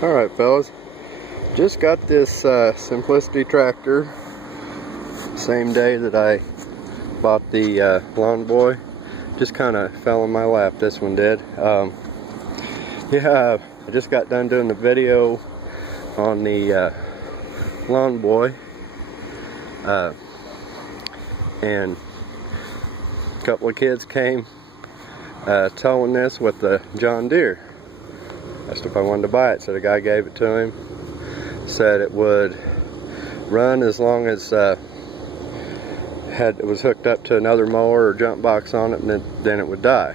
Alright fellas, just got this Simplicity tractor same day that I bought the Lawn Boy. Just kind of fell in my lap, this one did. Yeah, I just got done doing the video on the Lawn Boy, and a couple of kids came towing this with the John Deere. Asked if I wanted to buy it, so the guy gave it to him. Said it would run as long as it was hooked up to another mower or jump box on it, and then it would die.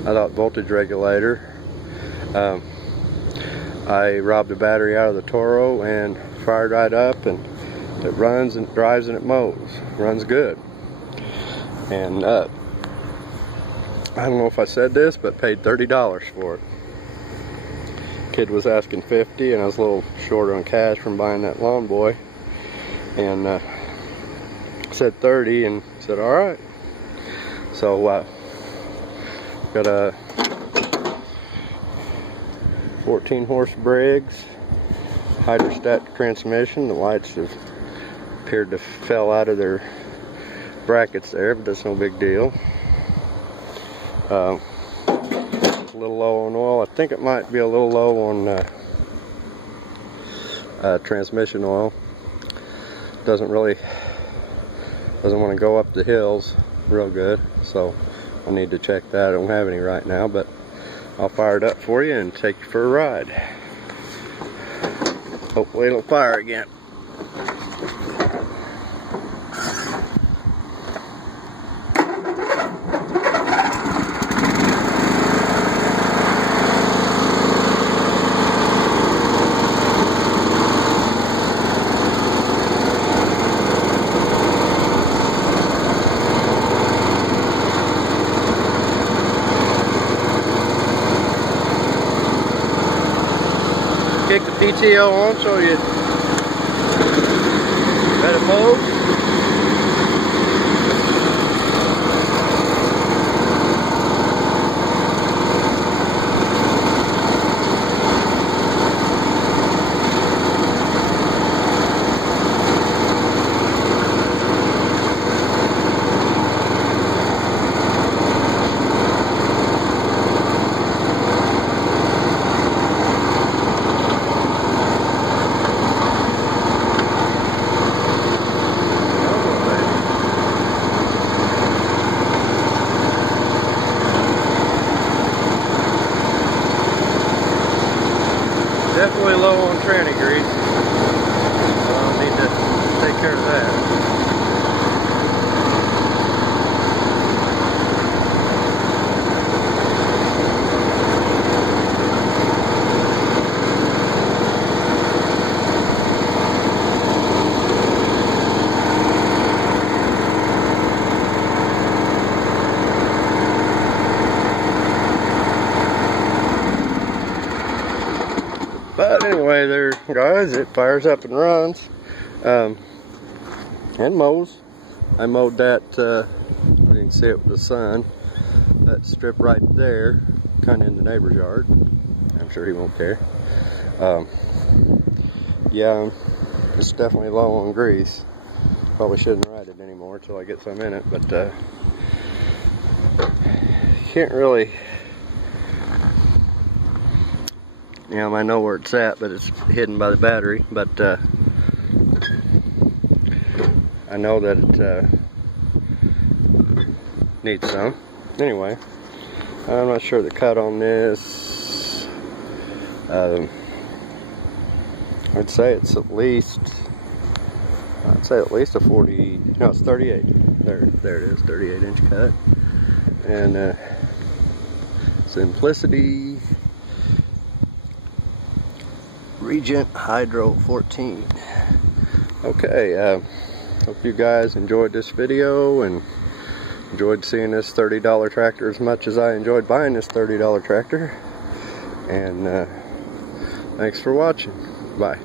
I thought voltage regulator. I robbed a battery out of the Toro and fired right up, and it runs and drives and it mows. Runs good. And I don't know if I said this, but paid $30 for it. Kid was asking $50, and I was a little short on cash from buying that Lawn Boy, and said $30, and said alright. So got a 14 horse Briggs hydrostatic transmission. The lights have appeared to fell out of their brackets there, but that's no big deal. A little low on oil. I think it might be a little low on transmission oil. Doesn't want to go up the hills real good, so I need to check that. I don't have any right now, but I'll fire it up for you and take you for a ride. Hopefully it'll fire again. Kick the PTO on so you let it mow. Definitely low on tranny grease. I'll need to take care of that. But anyway, there, guys, it fires up and runs, and mows. I mowed that, you can see it with the sun, that strip right there, kind of in the neighbor's yard. I'm sure he won't care. Yeah, it's definitely low on grease. Probably shouldn't ride it anymore until I get some in it, but can't really. Yeah, I know where it's at, but it's hidden by the battery. But I know that it needs some. Anyway, I'm not sure the cut on this. I'd say it's at least. I'd say at least a 40. No, it's 38. There it is, 38-inch cut. And Simplicity Regent Hydro 14. Okay, hope you guys enjoyed this video and enjoyed seeing this $30 tractor as much as I enjoyed buying this $30 tractor. And thanks for watching. Bye.